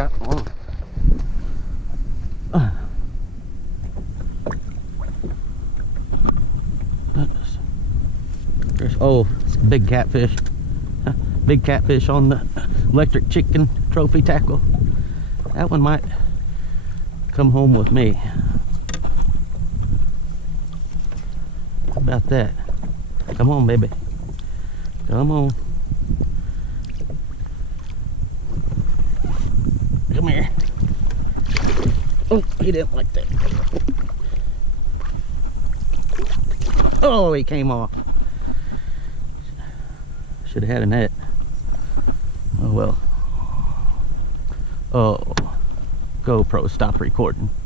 got one. Oh, it's a big catfish. Big catfish on the electric chicken trophy tackle. That one might come home with me. How about that? Come on, baby. Come on. Come here. Oh, he didn't like that. Oh, he came off. Should have had a net. Oh well. Oh, GoPro, stop recording.